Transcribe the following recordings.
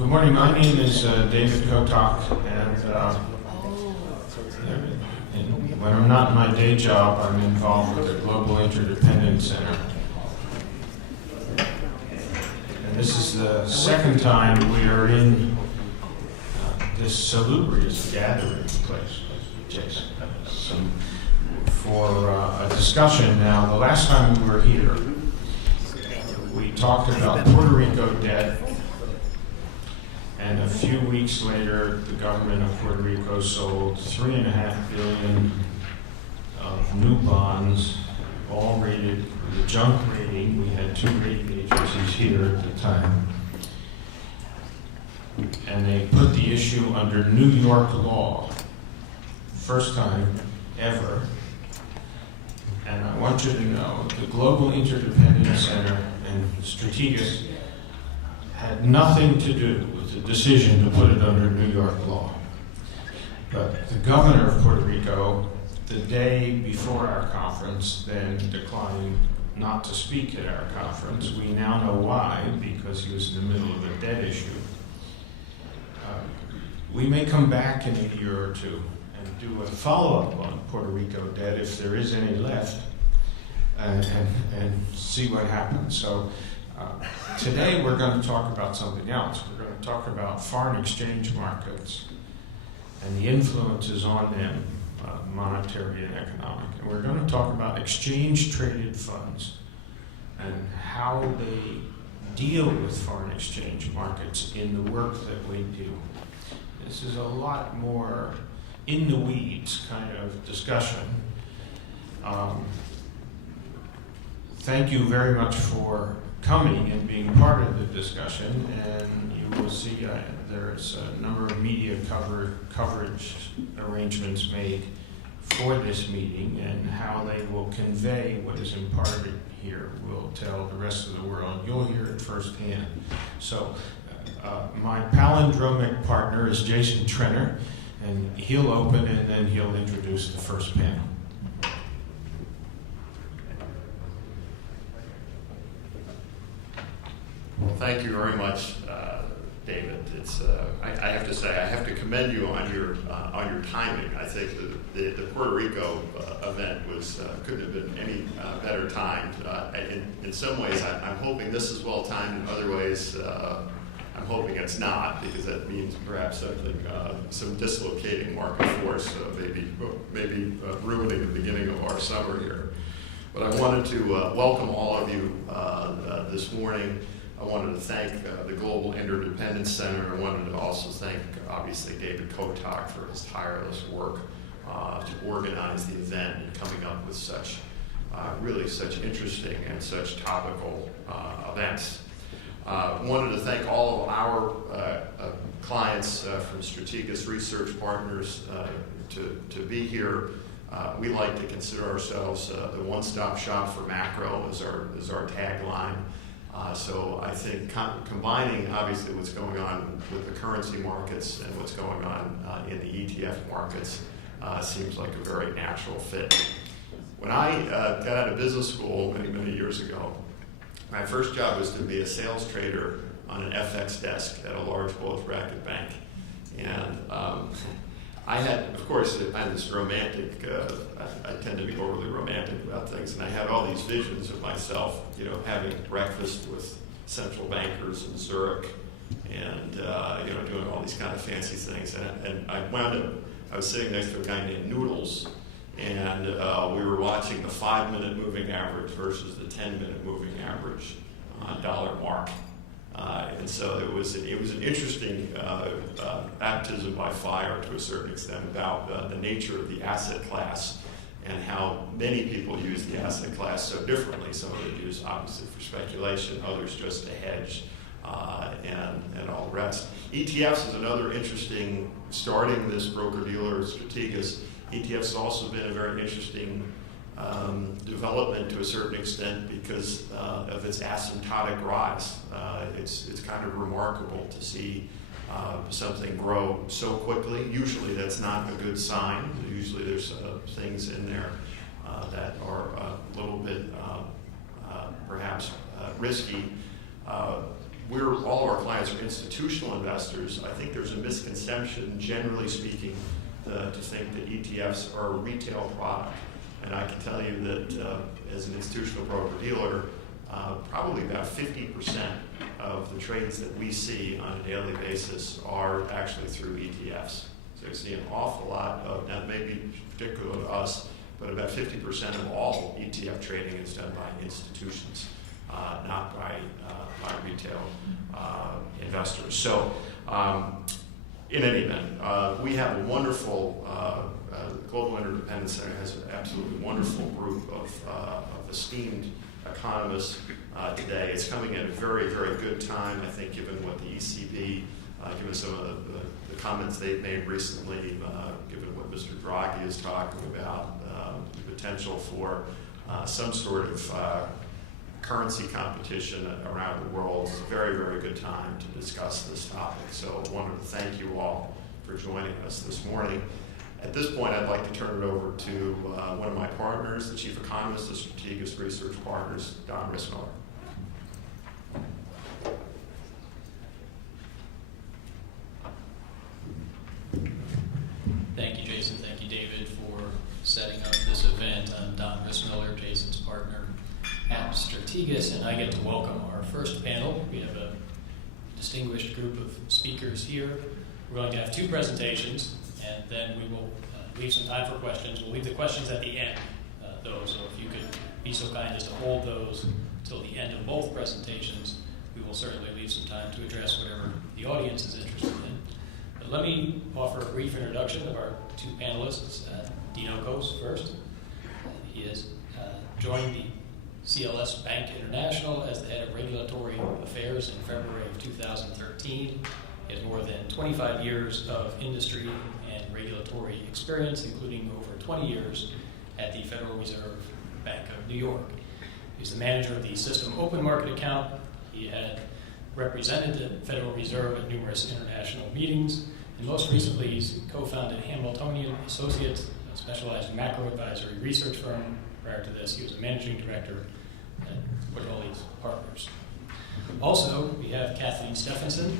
Good morning. My name is David Kotok, and when I'm not in my day job, I'm involved with the Global Interdependence Center. And this is the second time we are in this salubrious gathering place, Jason, for a discussion. Now, the last time we were here, we talked about Puerto Rico debt. And a few weeks later, the government of Puerto Rico sold $3.5 billion of new bonds, all rated with a junk rating. We had 2 rating agencies here at the time. And they put the issue under New York law, first time ever. And I want you to know, the Global Interdependence Center and Strategas had nothing to do with the decision to put it under New York law. But the governor of Puerto Rico, the day before our conference, then declined not to speak at our conference. We now know why, because he was in the middle of a debt issue. We may come back in a year or two and do a follow-up on Puerto Rico debt, if there is any left, and see what happens. So. Today we're going to talk about something else. We're going to talk about foreign exchange markets and the influences on them, monetary and economic. And we're going to talk about exchange-traded funds and how they deal with foreign exchange markets in the work that we do. This is a lot more in the weeds kind of discussion. Thank you very much for coming and being part of the discussion, and you will see there's a number of media coverage arrangements made for this meeting, and how they will convey what is imparted here will tell the rest of the world. You'll hear it firsthand. So my palindromic partner is Jason Trenner, and he'll open and then he'll introduce the first panel. Well, thank you very much, David. It's I have to say, I have to commend you on your timing. I think the Puerto Rico event couldn't have been any better timed. In some ways, I'm hoping this is well timed. In other ways, I'm hoping it's not, because that means perhaps something, some dislocating market force, maybe ruining the beginning of our summer here. But I wanted to welcome all of you this morning. I wanted to thank the Global Interdependence Center. I wanted to also thank, obviously, David Kotok for his tireless work to organize the event and coming up with such interesting and such topical events. Wanted to thank all of our clients from Strategas Research Partners to be here. We like to consider ourselves the one-stop shop for macro as our tagline. So I think combining, obviously, what's going on with the currency markets and what's going on in the ETF markets seems like a very natural fit. When I got out of business school many years ago, my first job was to be a sales trader on an FX desk at a large bulge bracket bank. And I had, of course, I'm this romantic, I tend to be overly romantic about things, and I had all these visions of myself, having breakfast with central bankers in Zurich and, doing all these kind of fancy things. And I was sitting next to a guy named Noodles, and we were watching the 5-minute moving average versus the 10-minute moving average dollar mark. And so it was an interesting baptism by fire to a certain extent about the nature of the asset class and how many people use the asset class so differently. Some of it use obviously for speculation, others just to hedge, and all the rest. ETFs is another interesting, starting this broker-dealer Strategas. ETFs has also been a very interesting development to a certain extent because of its asymptotic rise. It's kind of remarkable to see something grow so quickly. Usually that's not a good sign. Usually there's things in there that are a little bit perhaps risky. all of our clients are institutional investors. I think there's a misconception, generally speaking, to think that ETFs are a retail product. And I can tell you that as an institutional broker-dealer, probably about 50% of the trades that we see on a daily basis are actually through ETFs. So you see an awful lot of, now maybe particular to us, but about 50% of all ETF trading is done by institutions, not by retail investors. So in any event, we have a wonderful, Global Interdependence Center has an absolutely wonderful group of esteemed economists today. It's coming at a very, very good time, I think, given what the ECB, given some of the comments they've made recently, given what Mr. Draghi is talking about, the potential for some sort of currency competition around the world. It's a very, very good time to discuss this topic. So I wanted to thank you all for joining us this morning. At this point, I'd like to turn it over to one of my partners, the Chief Economist of Strategas Research Partners, Don Rissmiller. Thank you, Jason. Thank you, David, for setting up this event. I'm Don Rissmiller, Jason's partner at Strategas, and I get to welcome our first panel. We have a distinguished group of speakers here. We're going to have two presentations, and then we will leave some time for questions. We'll leave the questions at the end, though, so if you could be so kind as to hold those till the end of both presentations, we will certainly leave some time to address whatever the audience is interested in. But let me offer a brief introduction of our two panelists. Dino Kos first. He has joined the CLS Bank International as the head of regulatory affairs in February of 2013. He has more than 25 years of industry and regulatory experience, including over 20 years at the Federal Reserve Bank of New York. He's the manager of the System Open Market Account. He had represented the Federal Reserve at numerous international meetings, and most recently he's co-founded Hamiltonian Associates, a specialized macro advisory research firm. Prior to this, he was a managing director at Woodhall Partners. Also, we have Kathleen Stephenson,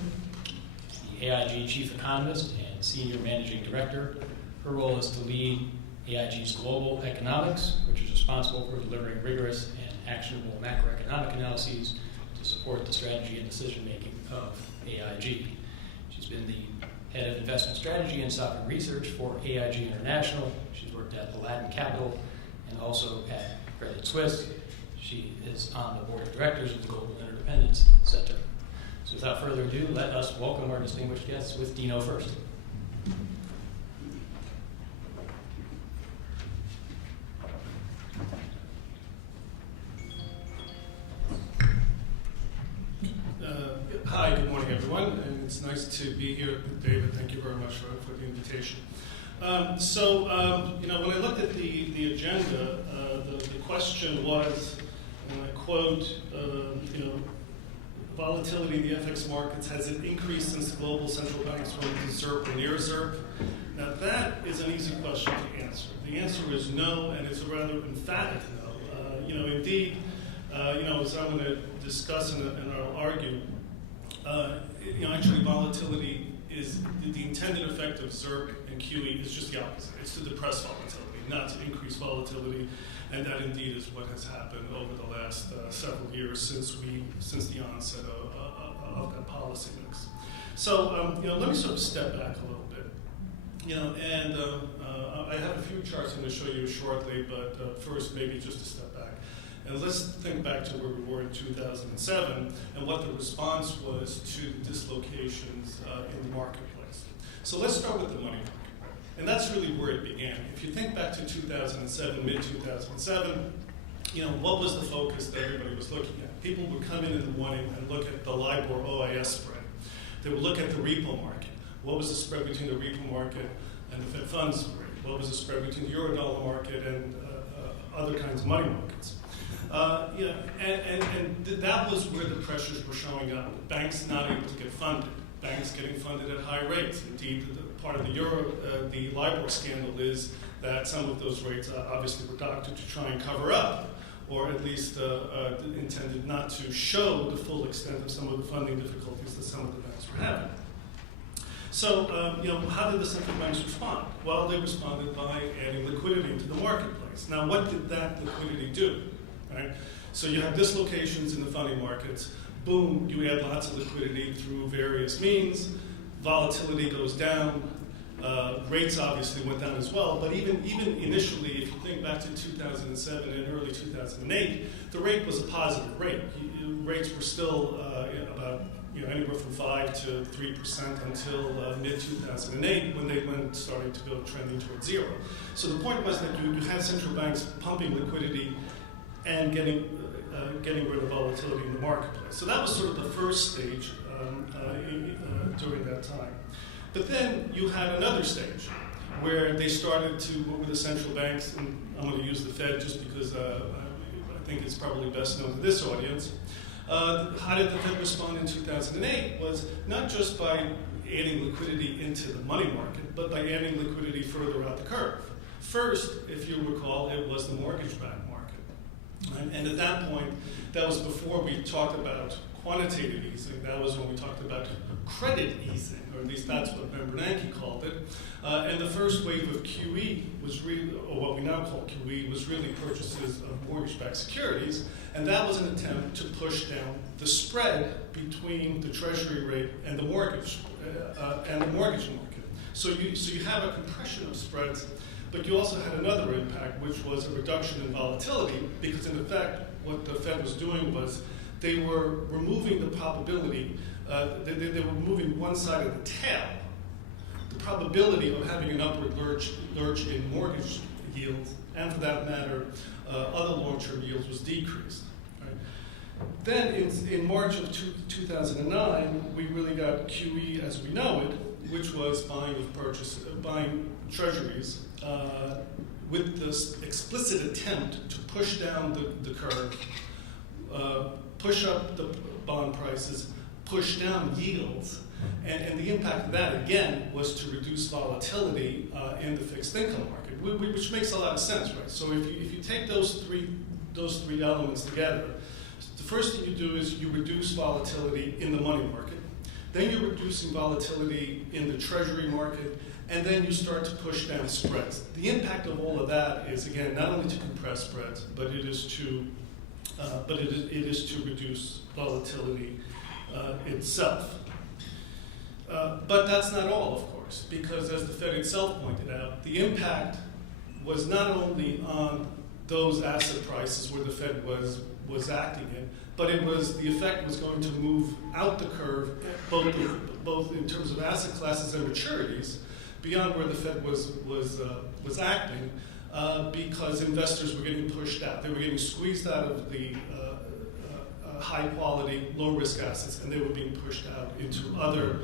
the AIG Chief Economist and Senior Managing Director. Her role is to lead AIG's Global Economics, which is responsible for delivering rigorous and actionable macroeconomic analyses to support the strategy and decision-making of AIG. She's been the head of investment strategy and sovereign research for AIG International. She's worked at Aladdin Capital and also at Credit Suisse. She is on the board of directors of the Global Interdependence Center. So without further ado, let us welcome our distinguished guests with Dino first. Hi, good morning, everyone, and it's nice to be here. David, thank you very much for the invitation. When I looked at the agenda, the question was, and I quote, volatility in the FX markets, has it increased since global central banks went to ZIRP or near ZIRP? Now that is an easy question to answer. The answer is no, and it's a rather emphatic no. Indeed, as I'm going to discuss and I'll argue, actually volatility is the intended effect of ZIRP and QE is just the opposite. It's to depress volatility, not to increase volatility, and that indeed is what has happened over the last several years since the onset of that policy mix. So let me sort of step back a little bit. I have a few charts I'm going to show you shortly, but first maybe just to step back. And let's think back to where we were in 2007 and what the response was to the dislocations in the marketplace. So let's start with the money market. And that's really where it began. If you think back to 2007, mid-2007, what was the focus that everybody was looking at? People would come in the morning and look at the LIBOR OIS spread. They would look at the repo market. What was the spread between the repo market and the Fed funds rate? What was the spread between the Eurodollar market and other kinds of money markets? That was where the pressures were showing up. Banks not able to get funded. Banks getting funded at high rates. Indeed, part of the LIBOR scandal is that some of those rates obviously were doctored to try and cover up or at least intended not to show the full extent of some of the funding difficulties that some of the banks were having. So, how did the central banks respond? Well, they responded by adding liquidity into the marketplace. Now, what did that liquidity do? Right? So you have dislocations in the funding markets. Boom, you add lots of liquidity through various means. Volatility goes down. Rates obviously went down as well. But even initially, if you think back to 2007 and early 2008, the rate was a positive rate. Rates were still about anywhere from 5 to 3% until mid-2008 when they started to go trending towards zero. So the point was that you had central banks pumping liquidity and getting rid of volatility in the marketplace. So that was sort of the first stage during that time. But then you had another stage where they started to, what were the central banks, and I'm going to use the Fed just because I think it's probably best known to this audience. How did the Fed respond in 2008 was not just by adding liquidity into the money market, but by adding liquidity further out the curve. First, if you recall, it was the mortgage-backed market. Right? And at that point, that was before we talked about quantitative easing. That was when we talked about credit easing, or at least that's what Ben Bernanke called it. And the first wave of QE was really, or what we now call QE, was really purchases of mortgage-backed securities. And that was an attempt to push down the spread between the Treasury rate and the mortgage market. So you have a compression of spreads, but you also had another impact, which was a reduction in volatility, because in effect, what the Fed was doing was they were removing the probability, they were moving one side of the tail. The probability of having an upward lurch in mortgage yields, and for that matter, other long-term yields, was decreased. Right? Then in March of 2009, we really got QE as we know it, which was buying treasuries with this explicit attempt to push down the curve, push up the bond prices, push down yields, and the impact of that, again, was to reduce volatility in the fixed income market, which makes a lot of sense, right? So if you take those three elements together, the first thing you do is you reduce volatility in the money market, then you're reducing volatility in the treasury market, and then you start to push down spreads. The impact of all of that is, again, not only to compress spreads, but it is to reduce volatility itself. But that's not all, of course, because as the Fed itself pointed out, the impact was not only on those asset prices where the Fed was acting in, but the effect was going to move out the curve, both in terms of asset classes and maturities, beyond where the Fed was acting, because investors were getting pushed out. They were getting squeezed out of the high-quality, low-risk assets, and they were being pushed out into other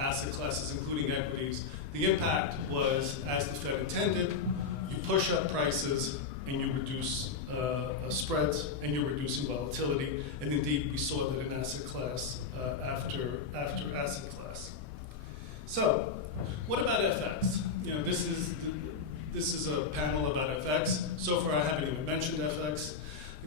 asset classes, including equities. The impact was, as the Fed intended, you push up prices and you reduce spreads, and you're reducing volatility. And indeed, we saw that in asset class after asset class. So, what about FX? This is a panel about FX. So far, I haven't even mentioned FX,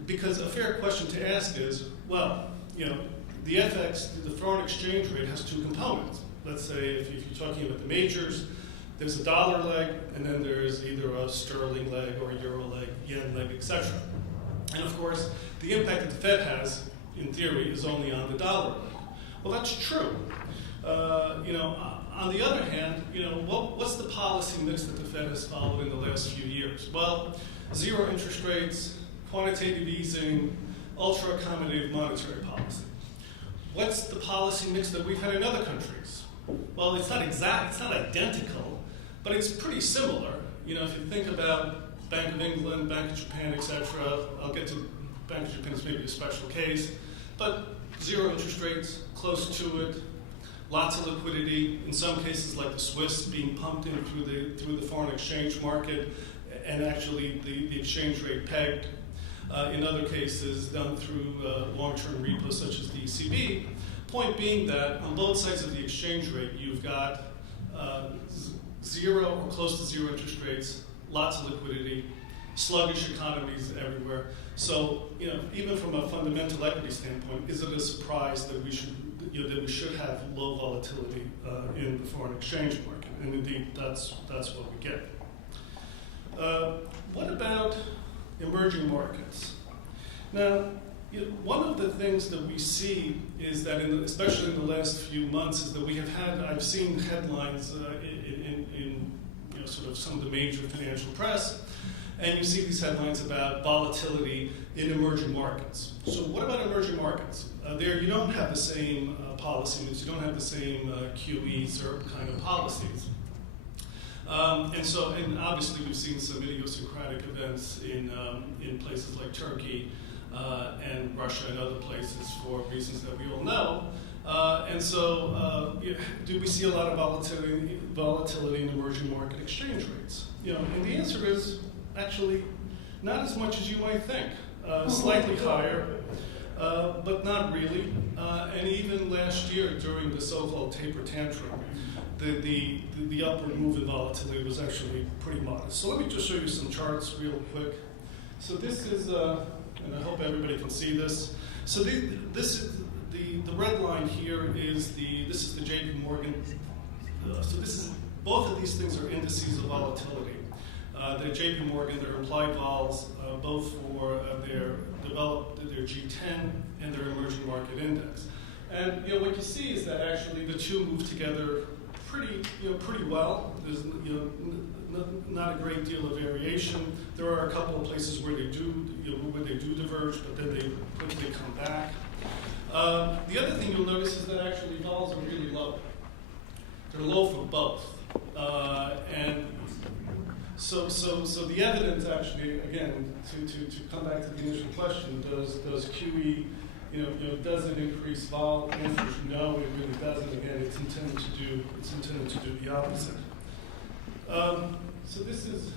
because a fair question to ask is, well, the FX, the foreign exchange rate, has two components. Let's say if you're talking about the majors, there's a dollar leg, and then there's either a sterling leg or a euro leg, yen leg, etc. And of course, the impact that the Fed has, in theory, is only on the dollar leg. Well, that's true. On the other hand, what's the policy mix that the Fed has followed in the last few years? Well, zero interest rates, quantitative easing, ultra-accommodative monetary policy. What's the policy mix that we've had in other countries? Well, it's not exact, it's not identical, but it's pretty similar. If you think about Bank of England, Bank of Japan, etc., I'll get to Bank of Japan as maybe a special case, but zero interest rates, close to it, lots of liquidity, in some cases like the Swiss being pumped in through the foreign exchange market, and actually the exchange rate pegged. In other cases, done through long-term repos such as the ECB. Point being that on both sides of the exchange rate, you've got zero or close to zero interest rates, lots of liquidity, sluggish economies everywhere. So, even from a fundamental equity standpoint, is it a surprise that we should have low volatility in the foreign exchange market? And indeed, that's what we get. What about emerging markets? Now, one of the things that we see is that, especially in the last few months, is that I've seen headlines in sort of some of the major financial press, and you see these headlines about volatility in emerging markets. So what about emerging markets? There you don't have the same policy mix, you don't have the same QE CERP kind of policies. And obviously we've seen some idiosyncratic events in places like Turkey and Russia and other places for reasons that we all know. Do we see a lot of volatility in emerging market exchange rates? And the answer is actually not as much as you might think. Slightly higher, but not really. And even last year, during the so-called taper tantrum, the upward move in volatility was actually pretty modest. So let me just show you some charts real quick. So this is, and I hope everybody can see this. So this is the red line here is this is the JP Morgan. So both of these things are indices of volatility. The JP Morgan, their implied vols, both for their G10 and their emerging market index. And what you see is that actually the two move together pretty well. There's not a great deal of variation. There are a couple of places where they do diverge, but then they quickly come back. The other thing you'll notice is that actually vols are really low. They're low for both, and so the evidence actually, again, to come back to the initial question, does QE, does it increase vol interest? No, it really doesn't. Again, it's intended to do the opposite. So this is,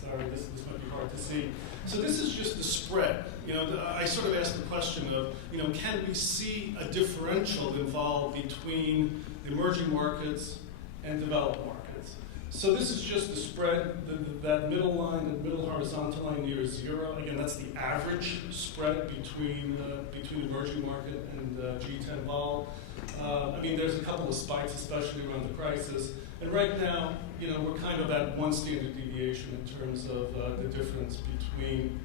sorry, this might be hard to see. So this is just the spread. I sort of asked the question of, can we see a differential involved between emerging markets and developed markets? So this is just the spread, that middle line, the middle horizontal line near zero. Again, that's the average spread between emerging market and G10 vol. There's a couple of spikes, especially around the crisis. And right now, we're kind of at one standard deviation in terms of the difference between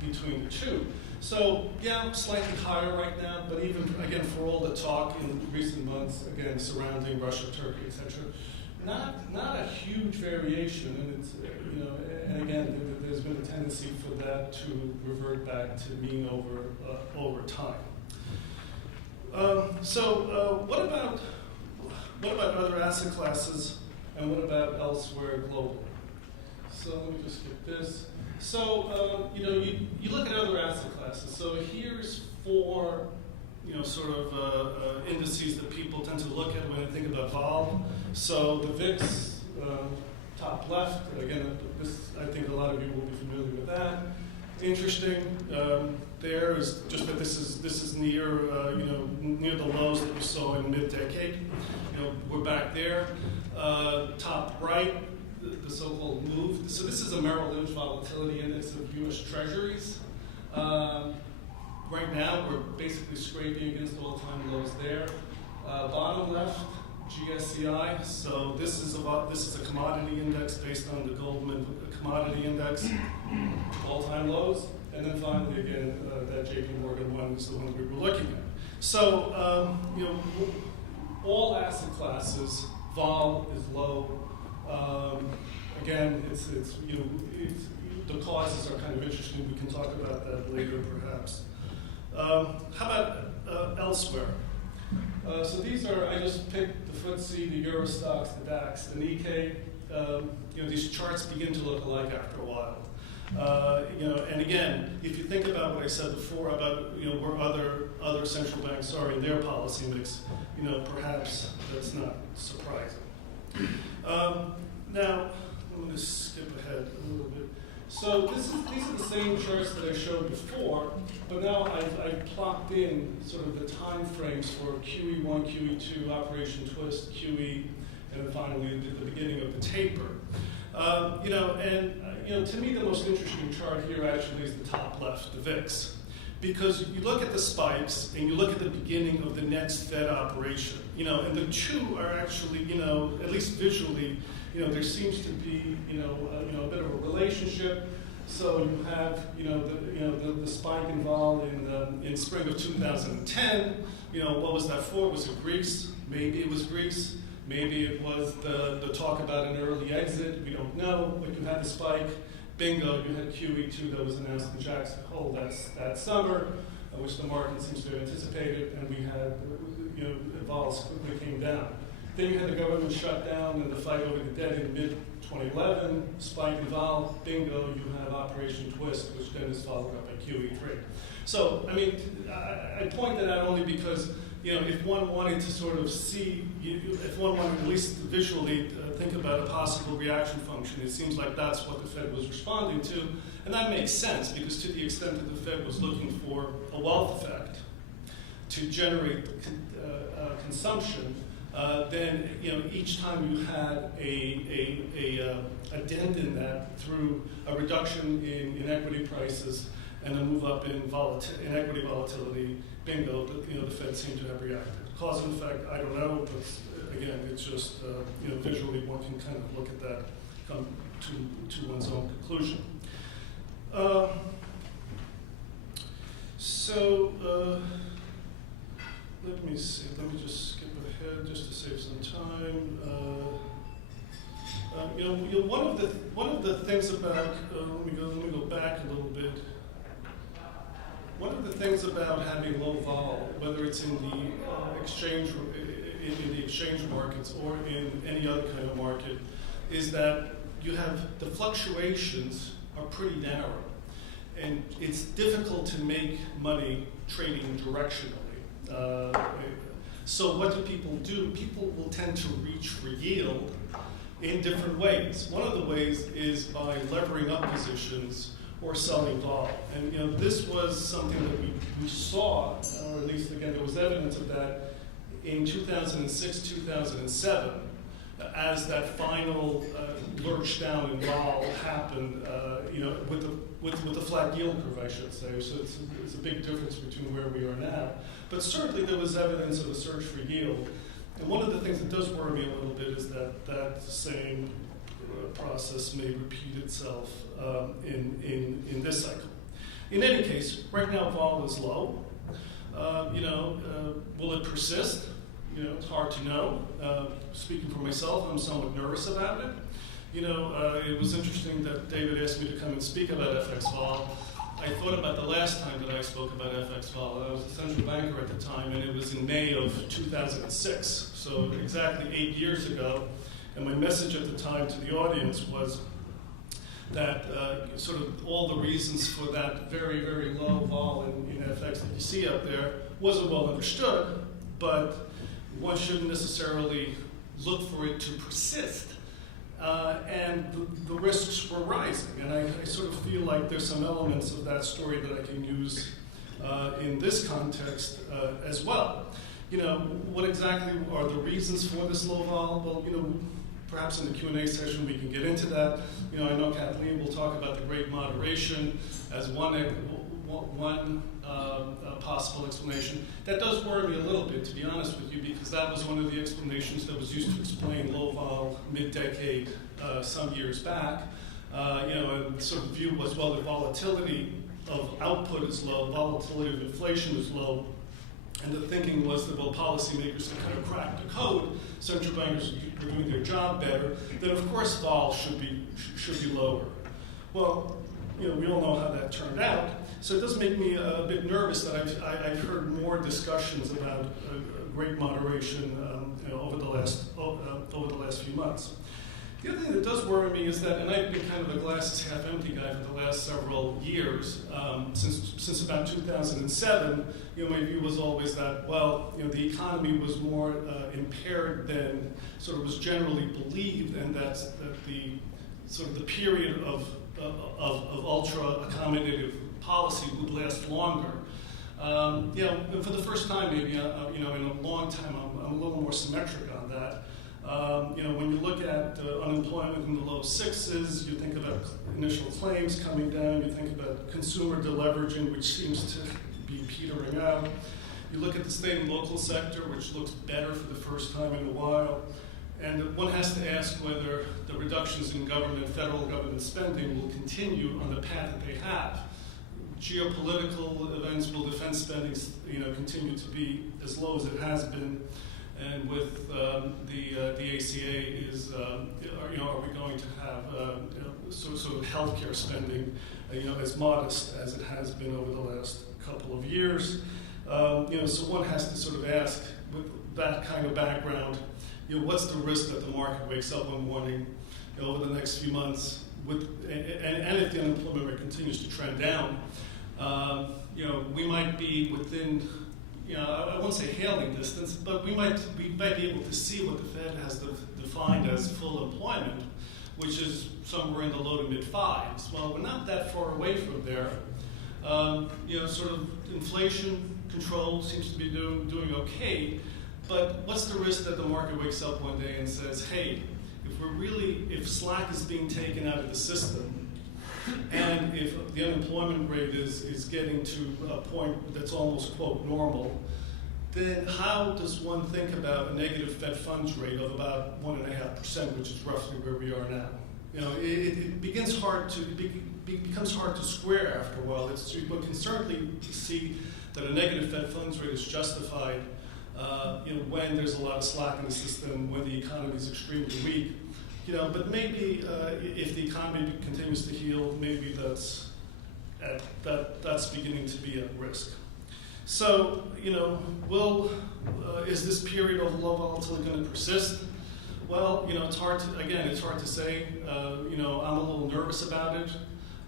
the two. So yeah, slightly higher right now, but even again for all the talk in recent months, again surrounding Russia, Turkey, etc., not a huge variation, and it's and again there's been a tendency for that to revert back to mean over time. What about other asset classes, and what about elsewhere globally? So let me just get this. So you look at other asset classes. So here's four indices that people tend to look at when they think about vol. So the VIX, top left. Again, I think a lot of you will be familiar with that. Interesting. There is just that this is near near the lows that we saw in mid-decade. We're back there. Top right, the so-called move. So this is a Merrill Lynch volatility index of U.S. Treasuries. Right now, we're basically scraping against all-time lows there. Bottom left, GSCI. So this is a commodity index based on the Goldman Commodity Index, all-time lows. And then finally, again, that JP Morgan one is the one we were looking at. So, all asset classes, vol is low. Again, it's the causes are kind of interesting. We can talk about that later, perhaps. How about elsewhere? So these are, I just picked the FTSE, the Euro stocks, the DAX, the Nikkei. These charts begin to look alike after a while. And again, if you think about what I said before about where other central banks are in their policy mix, perhaps that's not surprising. Now I'm going to skip ahead a little bit. So these are the same charts that I showed before, but now I've plopped in sort of the time frames for QE1, QE2, Operation Twist, QE, and then finally the beginning of the taper. To me, the most interesting chart here actually is the top left, the VIX. Because you look at the spikes and you look at the beginning of the next Fed operation, and the two are actually, at least visually, there seems to be, a bit of a relationship. So you have, the spike involved in spring of 2010. What was that for? Was it Greece? Maybe it was Greece. Maybe it was the talk about an early exit. We don't know. But you had the spike. Bingo, you had QE2 that was announced in Jackson Hole that summer, which the market seems to have anticipated, and we had, vols quickly came down. Then you had the government shutdown and the fight over the debt in mid-2011, spike in vol, bingo, you have Operation Twist, which then is followed up by QE3. So, I point that out only because, if one wanted to sort of see, if one wanted at least visually think about a possible reaction function, it seems like that's what the Fed was responding to. And that makes sense because to the extent that the Fed was looking for a wealth effect to generate consumption, then each time you had a dent in that through a reduction in equity prices and a move up in equity volatility, bingo, the Fed seemed to have reacted. Cause and effect, I don't know, but again, it's just visually one can kind of look at that, come to one's own conclusion. Let me see. Let me just skip ahead just to save some time. One of the things about let me go back a little bit. One of the things about having low vol, whether it's in the exchange markets or in any other kind of market, is that you have the fluctuations are pretty narrow, and it's difficult to make money trading directionally. So what do? People will tend to reach for yield in different ways. One of the ways is by levering up positions or selling vol. And this was something that we saw, or at least again there was evidence of that in 2006, 2007, as that final lurch down in vol happened, with the flat yield curve, I should say. So it's a big difference between where we are now. But certainly there was evidence of a search for yield. And one of the things that does worry me a little bit is that same process may repeat itself in this cycle. In any case, right now vol is low. Will it persist? It's hard to know. Speaking for myself, I'm somewhat nervous about it. It was interesting that David asked me to come and speak about FX vol. I thought about the last time that I spoke about FX vol. I was a central banker at the time, and it was in May of 2006, so exactly 8 years ago. And my message at the time to the audience was that sort of all the reasons for that very, very low vol in FX that you see up there wasn't well understood, but one shouldn't necessarily look for it to persist. And the risks were rising. And I sort of feel like there's some elements of that story that I can use in this context as well. What exactly are the reasons for this low vol? Well, perhaps in the Q&A session we can get into that. I know Kathleen will talk about the great moderation as one possible explanation. That does worry me a little bit, to be honest with you, because that was one of the explanations that was used to explain low vol mid-decade some years back. And sort of view was, well, the volatility of output is low, volatility of inflation is low, and the thinking was that, well, policymakers can kind of crack the code, central bankers were doing their job better, then of course vol should be lower. Well, we all know how that turned out. So it does make me a bit nervous that I've heard more discussions about great moderation over the last few months. The other thing that does worry me is that, and I've been kind of a glasses half empty guy for the last several years, since about 2007, my view was always that, well, the economy was more impaired than sort of was generally believed, and that the sort of the period of ultra accommodative policy would last longer. For the first time, maybe in a long time, I'm a little more symmetric on that. When you look at unemployment in the low sixes, you think about initial claims coming down, you think about consumer deleveraging, which seems to be petering out. You look at the state and local sector, which looks better for the first time in a while. And one has to ask whether the reductions in federal government spending will continue on the path that they have. Geopolitical events, will defense spending continue to be as low as it has been? And with the ACA, are we going to have sort of healthcare spending, as modest as it has been over the last couple of years? So one has to sort of ask, with that kind of background, what's the risk that the market wakes up one morning over the next few months, and if the unemployment rate continues to trend down, we might be within, I won't say hailing distance, but we might be able to see what the Fed has defined as full employment, which is somewhere in the low to mid fives. Well, we're not that far away from there. Sort of inflation control seems to be doing okay, but what's the risk that the market wakes up one day and says, hey, if slack is being taken out of the system, and if the unemployment rate is getting to a point that's almost, quote, normal, then how does one think about a negative Fed funds rate of about 1.5%, which is roughly where we are now? It becomes hard to square after a while. One can certainly see that a negative Fed funds rate is justified when there's a lot of slack in the system, when the economy is extremely weak. But maybe if the economy continues to heal, maybe that's beginning to be at risk. So, is this period of low volatility going to persist? Well, it's hard to say. I'm a little nervous about it.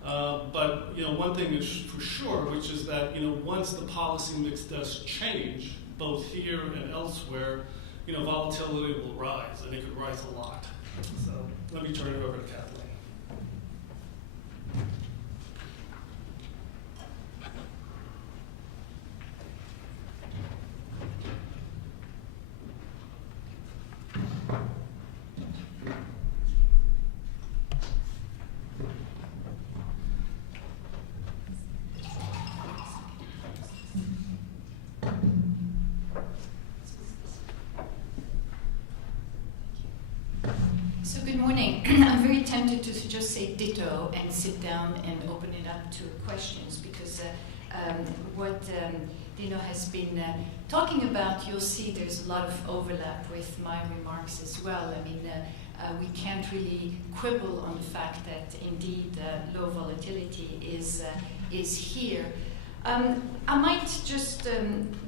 But one thing is for sure, which is that once the policy mix does change, both here and elsewhere, volatility will rise, and it could rise a lot. So let me turn it over to Kathleen. So good morning. I'm very tempted to just say ditto and sit down and open it up to questions, because what Dino has been talking about, you'll see there's a lot of overlap with my remarks as well. I mean, we can't really quibble on the fact that indeed low volatility is here. I might just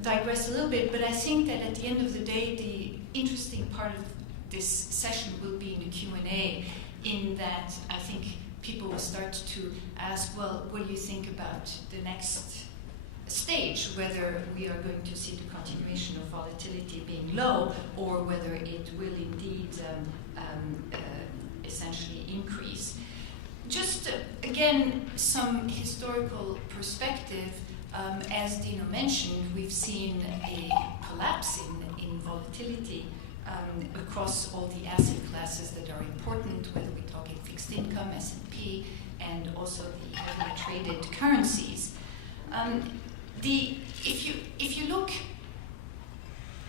digress a little bit, but I think that at the end of the day, the interesting part of this session will be in the Q&A, in that I think people will start to ask, well, what do you think about the next stage, whether we are going to see the continuation of volatility being low, or whether it will indeed essentially increase. Just again, some historical perspective. As Dino mentioned, we've seen a collapse in volatility across all the asset classes that are important, whether we're talking fixed income, S&P, and also the heavily traded currencies. If you look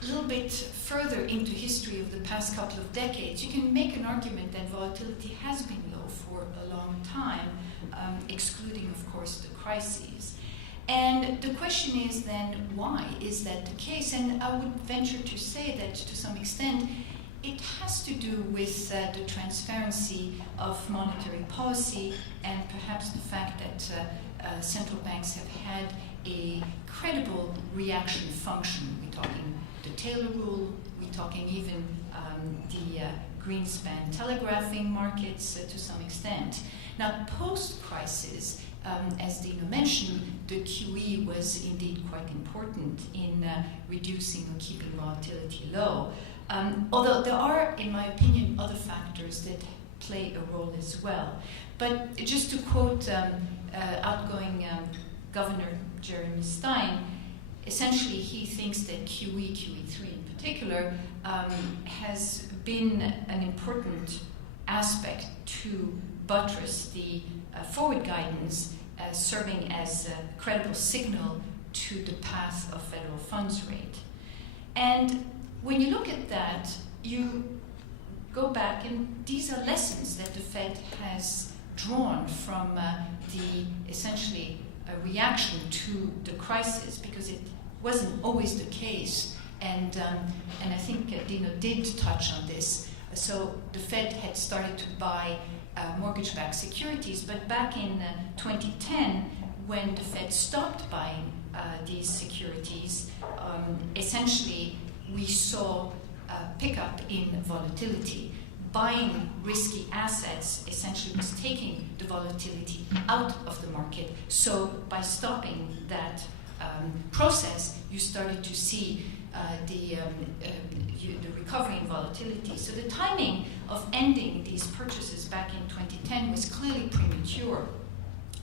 a little bit further into history of the past couple of decades, you can make an argument that volatility has been low for a long time, excluding, of course, the crises. And the question is then, why is that the case? And I would venture to say that to some extent, it has to do with the transparency of monetary policy, and perhaps the fact that central banks have had a credible reaction function. We're talking the Taylor rule, we're talking even the Greenspan telegraphing markets to some extent. Now, post-crisis, as Dino mentioned, the QE was indeed quite important in reducing or keeping volatility low. Although there are, in my opinion, other factors that play a role as well. But just to quote outgoing Governor Jeremy Stein, essentially he thinks that QE3 in particular has been an important aspect to buttress the forward guidance, serving as a credible signal to the path of federal funds rate. And when you look at that, you go back, and these are lessons that the Fed has drawn from the essentially reaction to the crisis, because it wasn't always the case. And I think Dino did touch on this. So the Fed had started to buy mortgage-backed securities, but back in 2010, when the Fed stopped buying these securities, essentially we saw a pickup in volatility. Buying risky assets essentially was taking the volatility out of the market. So by stopping that process, you started to see the recovery in volatility. So the timing of ending these purchases back in 2010 was clearly premature.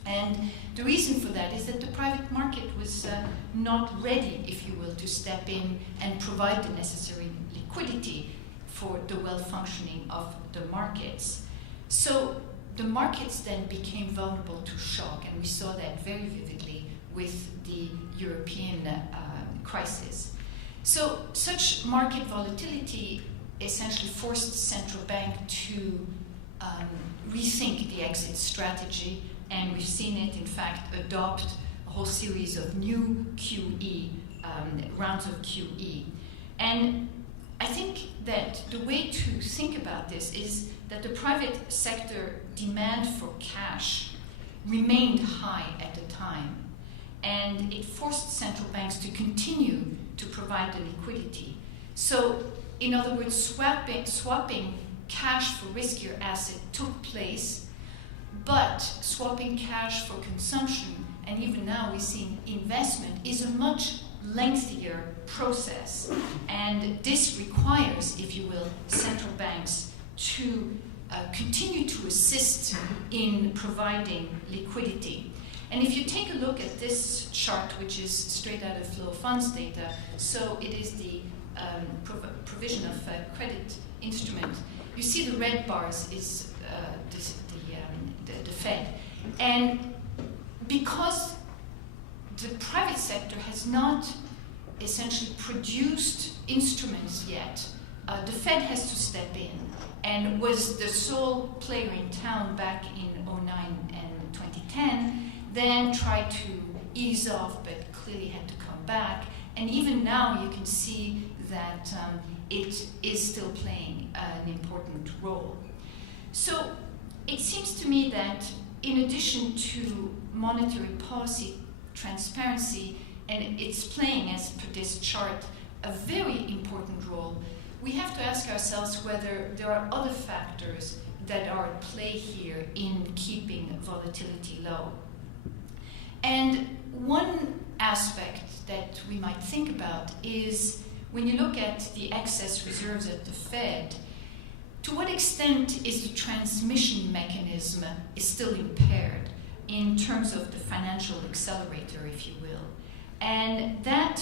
And the reason for that is that the private market was not ready, if you will, to step in and provide the necessary liquidity for the well-functioning of the markets. So the markets then became vulnerable to shock, and we saw that very vividly with the European crisis. So such market volatility essentially forced the central bank to rethink the exit strategy, and we've seen it, in fact, adopt a whole series of new QE, rounds of QE. And I think that the way to think about this is that the private sector demand for cash remained high at the time, and it forced central banks to continue to provide the liquidity. So, in other words, swapping cash for riskier asset took place, but swapping cash for consumption, and even now we see investment, is a much lengthier process. And this requires, if you will, central banks to continue to assist in providing liquidity. And if you take a look at this chart, which is straight out of flow funds data, so it is the provision of credit instrument. You see the red bars is the Fed. And because the private sector has not essentially produced instruments yet, the Fed has to step in, and was the sole player in town back in 2009 and 2010, then tried to ease off, but clearly had to come back. And even now you can see that it is still playing an important role. So it seems to me that in addition to monetary policy transparency, and it's playing, as per this chart, a very important role, we have to ask ourselves whether there are other factors that are at play here in keeping volatility low. And one aspect that we might think about is when you look at the excess reserves at the Fed, to what extent is the transmission mechanism is still impaired in terms of the financial accelerator, if you will, and that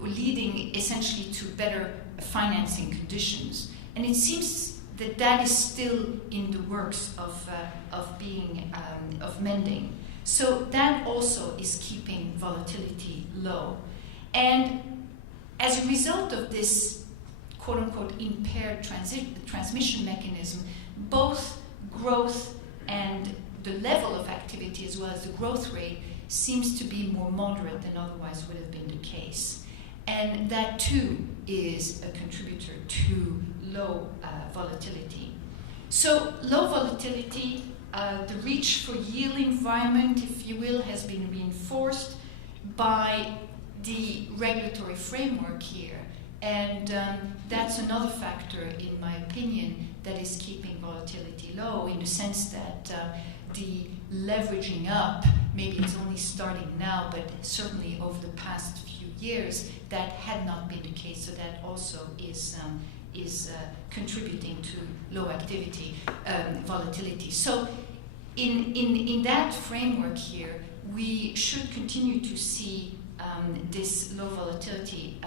leading essentially to better financing conditions. And it seems that that is still in the works of mending. So that also is keeping volatility low. And as a result of this quote-unquote impaired transmission mechanism, both growth and the level of activity as well as the growth rate seems to be more moderate than otherwise would have been the case. And that too is a contributor to low volatility. So low volatility, the reach for yield environment, if you will, has been reinforced by the regulatory framework here. And that's another factor, in my opinion, that is keeping volatility low, in the sense that the leveraging up, maybe it's only starting now, but certainly over the past few years, that had not been the case. So that also is contributing to low activity, volatility. So in that framework here, we should continue to see this low volatility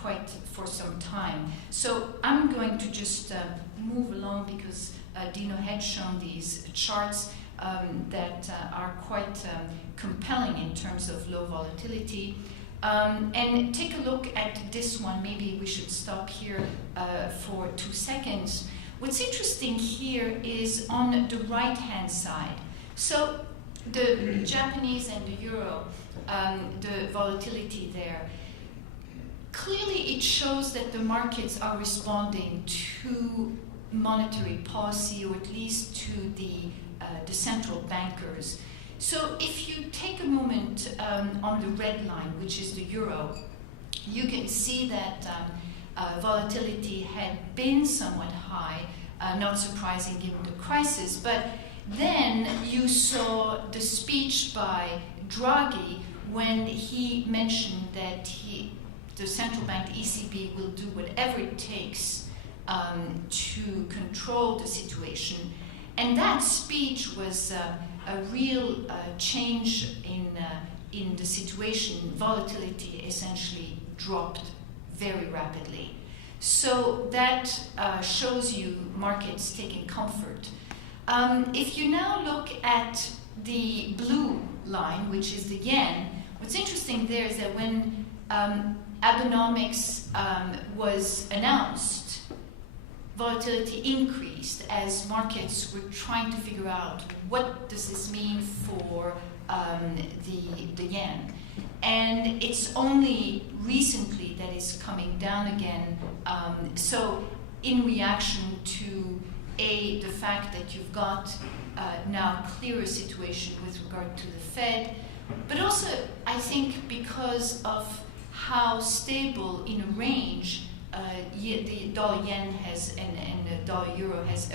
quite for some time. So I'm going to just move along because Dino had shown these charts that are quite compelling in terms of low volatility. And take a look at this one. Maybe we should stop here for 2 seconds. What's interesting here is on the right-hand side. So the Japanese and the euro, the volatility there, clearly it shows that the markets are responding to monetary policy, or at least to the central bankers. So if you take a moment on the red line, which is the euro, you can see that volatility had been somewhat high, not surprising given the crisis, but then you saw the speech by Draghi when he mentioned that the central bank, the ECB, will do whatever it takes to control the situation. And that speech was a real change in the situation. Volatility essentially dropped very rapidly. So that shows you markets taking comfort. If you now look at the blue line, which is the yen, what's interesting there is that when Abenomics was announced, volatility increased as markets were trying to figure out what does this mean for the yen. And it's only recently that it's coming down again. So in reaction to the fact that you've got now clearer situation with regard to the Fed, but also I think because of how stable in a range the dollar yen has and the dollar euro has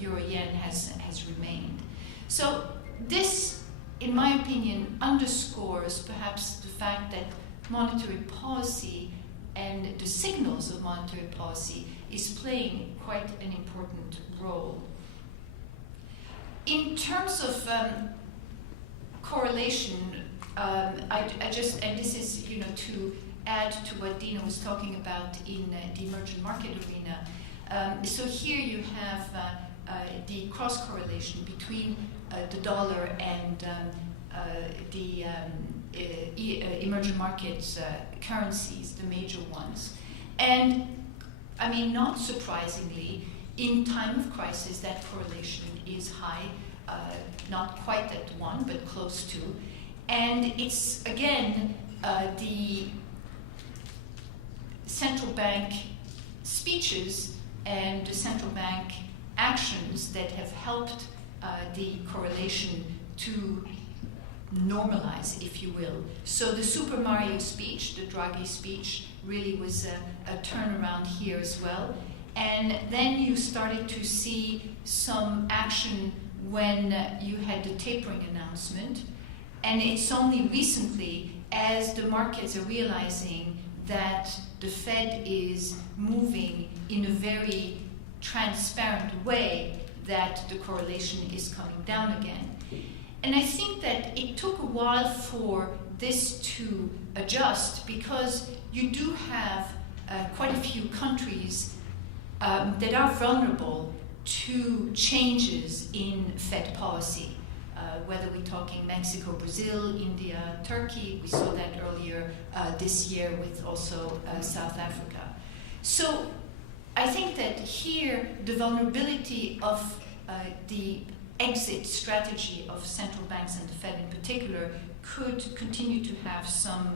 euro yen has remained. So this, in my opinion, underscores perhaps the fact that monetary policy and the signals of monetary policy is playing quite an important role. In terms of correlation, I just, and this is to add to what Dino was talking about in the emerging market arena. So here you have the cross correlation between the dollar and the emerging markets currencies, the major ones. And I mean, not surprisingly, in time of crisis, that correlation is high, not quite at 1, but close to. And it's, again, the central bank speeches and the central bank actions that have helped the correlation to normalize, if you will. So the Super Mario speech, the Draghi speech, really was a turnaround here as well. And then you started to see some action when you had the tapering announcement. And it's only recently, as the markets are realizing that the Fed is moving in a very transparent way, that the correlation is coming down again. And I think that it took a while for this to adjust, because you do have quite a few countries that are vulnerable to changes in Fed policy, whether we're talking Mexico, Brazil, India, Turkey. We saw that earlier this year with also South Africa. So I think that here the vulnerability of the exit strategy of central banks and the Fed in particular could continue to have some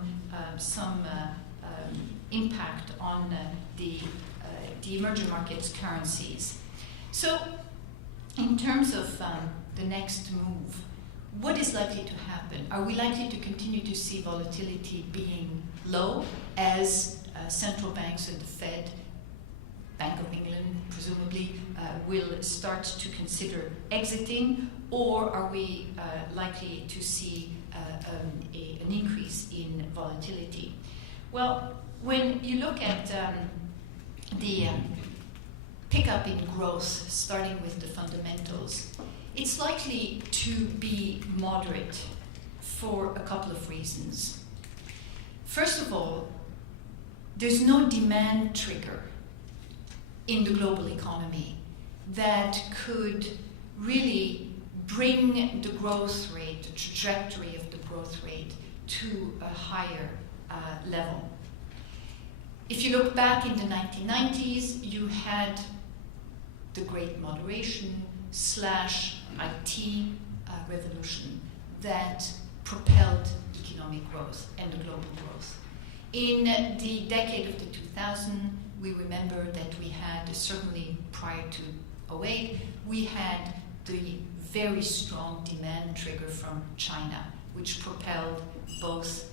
impact on the emerging markets currencies. So in terms of the next move, what is likely to happen? Are we likely to continue to see volatility being low as central banks and the Fed, Bank of England presumably, will start to consider exiting, or are we likely to see an increase in volatility? Well, when you look at the pickup in growth, starting with the fundamentals, it's likely to be moderate for a couple of reasons. First of all, there's no demand trigger in the global economy that could really bring the growth rate, the trajectory of the growth rate, to a higher level. If you look back in the 1990s, you had the Great Moderation / IT revolution that propelled economic growth and the global growth. In the decade of the 2000s, we remember that we had, certainly prior to 2008, we had the very strong demand trigger from China, which propelled both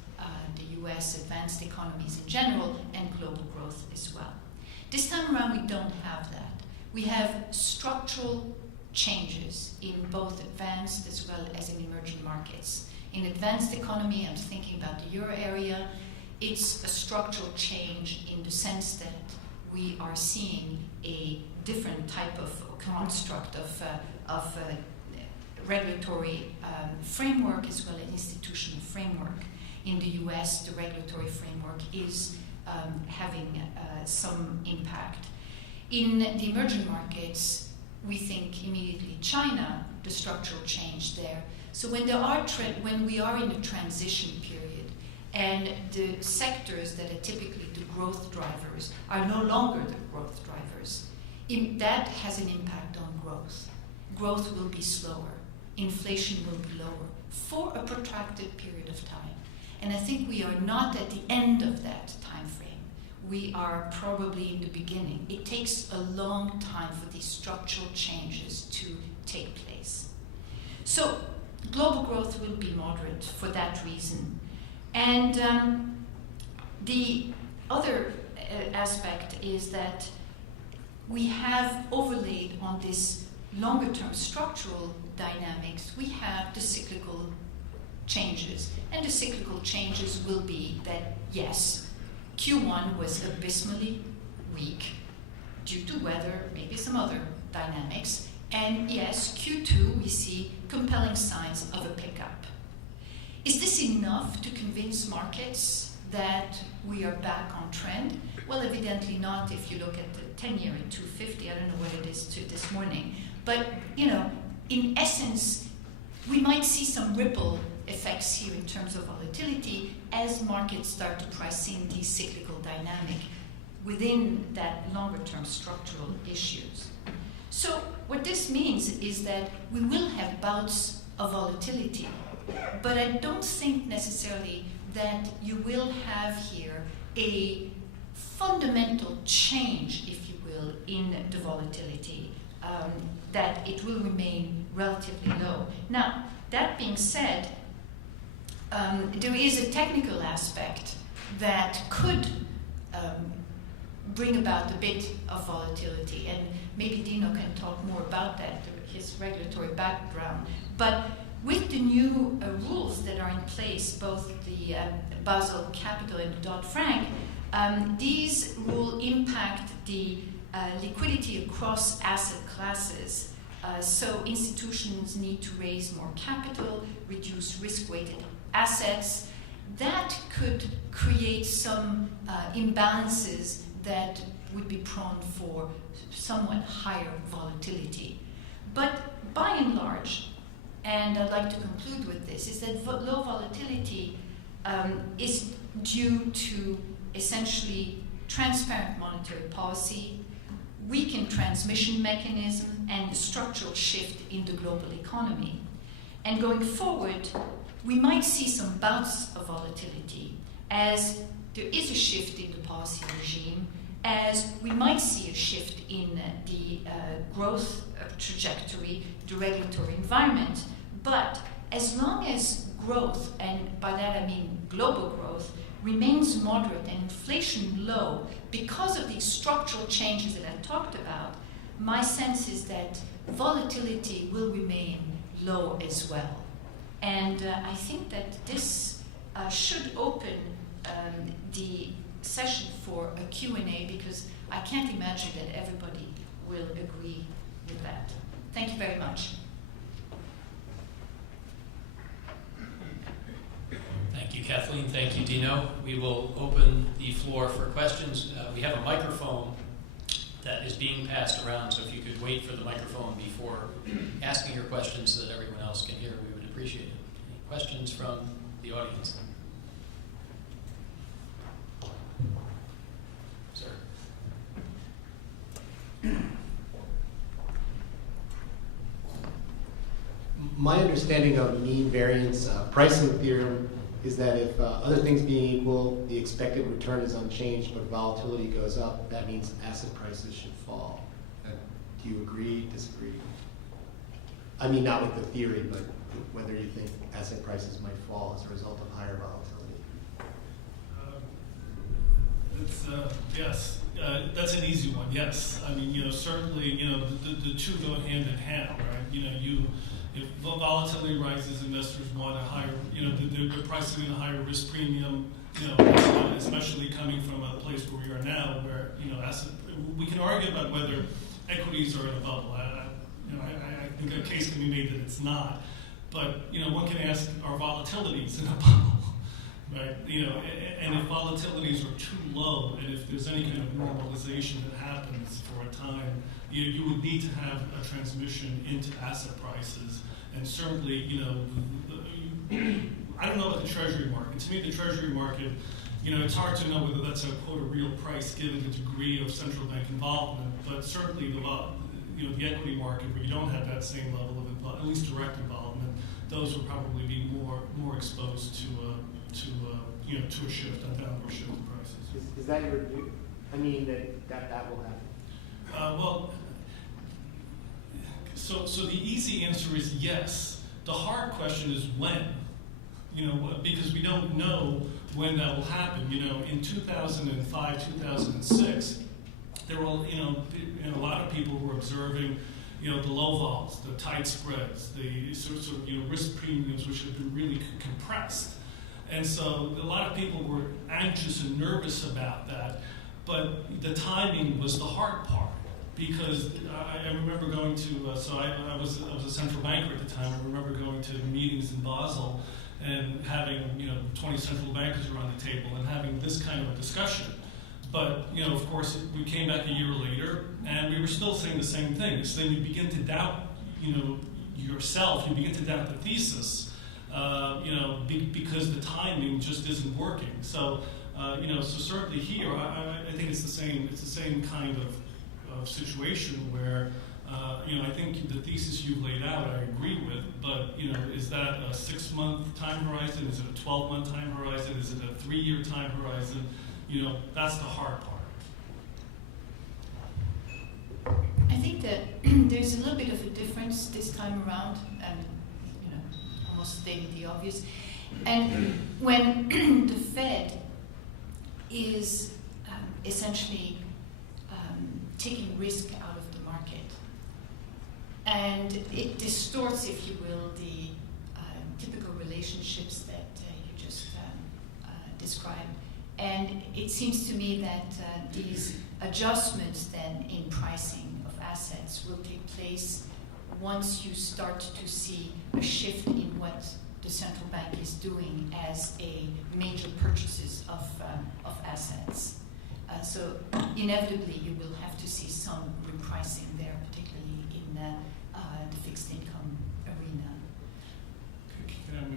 the US advanced economies in general and global growth as well. This time around, we don't have that. We have structural changes in both advanced as well as in emerging markets. In advanced economy, I'm thinking about the euro area, it's a structural change in the sense that we are seeing a different type of construct of regulatory framework as well as institutional framework. In the US, the regulatory framework is having some impact. In the emerging markets, we think immediately China, the structural change there. So when we are in a transition period and the sectors that are typically the growth drivers are no longer the growth drivers, that has an impact on growth. Growth will be slower. Inflation will be lower for a protracted period of time. And I think we are not at the end of that time frame. We are probably in the beginning. It takes a long time for these structural changes to take place. So global growth will be moderate for that reason. And the other aspect is that we have overlaid on this longer-term structural dynamics, we have the cyclical changes. And the cyclical changes will be that, yes, Q1 was abysmally weak due to weather, maybe some other dynamics. And yes, Q2, we see compelling signs of a pickup. Is this enough to convince markets that we are back on trend? Well, evidently not if you look at the 10-year at 250. I don't know what it is to this morning. But, in essence, we might see some ripple effects here in terms of volatility as markets start to price in these cyclical dynamic within that longer-term structural issues. So what this means is that we will have bouts of volatility, but I don't think necessarily that you will have here a fundamental change, if you will, in the volatility, that it will remain relatively low. Now, that being said, there is a technical aspect that could bring about a bit of volatility, and maybe Dino can talk more about that, his regulatory background. But with the new rules that are in place, both the Basel Capital and the Dodd-Frank, these will impact the liquidity across asset classes. So institutions need to raise more capital, reduce risk-weighted assets. That could create some imbalances that would be prone for somewhat higher volatility. But by and large, and I'd like to conclude with this, is that low volatility is due to essentially transparent monetary policy, weakened transmission mechanism, and the structural shift in the global economy. And going forward, we might see some bouts of volatility as there is a shift in the policy regime, as we might see a shift in the growth trajectory, the regulatory environment. But as long as growth, and by that I mean global growth, remains moderate and inflation low because of these structural changes that I talked about, my sense is that volatility will remain low as well. And I think that this should open the session for a Q&A, because I can't imagine that everybody will agree with that. Thank you very much. Thank Thank you, Kathleen. Thank you, Dino. We will open the floor for questions. We have a microphone that is being passed around, so if you could wait for the microphone before asking your questions so that everyone else can hear, we would appreciate it. Any questions from the audience? Sir. My understanding of mean variance pricing theorem is that if other things being equal, the expected return is unchanged, but volatility goes up, that means asset prices should fall. Do you agree, disagree? I mean, not with the theory, but whether you think asset prices might fall as a result of higher volatility. Yes, that's an easy one. Yes, I mean, certainly, the two go hand in hand, right? If volatility rises, investors want a higher, they're pricing in a higher risk premium, especially coming from a place where we are now, where, we can argue about whether equities are in a bubble. I think a case can be made that it's not. But, one can ask, are volatilities in a bubble? Right? And if volatilities are too low, and if there's any kind of normalization that happens for a time, you would need to have a transmission into asset prices. And certainly, I don't know about the treasury market. To me, the treasury market, it's hard to know whether that's a quote a real price given the degree of central bank involvement. But certainly, the equity market, where you don't have that same level of at least direct involvement, those would probably be more exposed to a shift, a downward shift in prices. Is that your view? I mean, that will happen? So the easy answer is yes. The hard question is when. Because we don't know when that will happen. In 2005, 2006, there were, a lot of people were observing, the low vols, the tight spreads, the sorts of, risk premiums which had been really compressed. And so a lot of people were anxious and nervous about that, but the timing was the hard part. Because I remember going to, I was a central banker at the time. I remember going to meetings in Basel and having 20 central bankers around the table and having this kind of a discussion. But of course, we came back a year later and we were still saying the same thing. So then you begin to doubt, yourself. You begin to doubt the thesis, because the timing just isn't working. So so certainly here, I think it's the same. It's the same kind of situation where, I think the thesis you laid out, I agree with, but, is that a 6-month time horizon? Is it a 12-month time horizon? Is it a 3-year time horizon? That's the hard part. I think that there's a little bit of a difference this time around, and almost stating the obvious. And when the Fed is essentially taking risk out of the market, and it distorts, if you will, the typical relationships that you just described. And it seems to me that these adjustments then in pricing of assets will take place once you start to see a shift in what the central bank is doing as a major purchases of assets. So inevitably you will have to see some repricing there, particularly in the fixed income arena.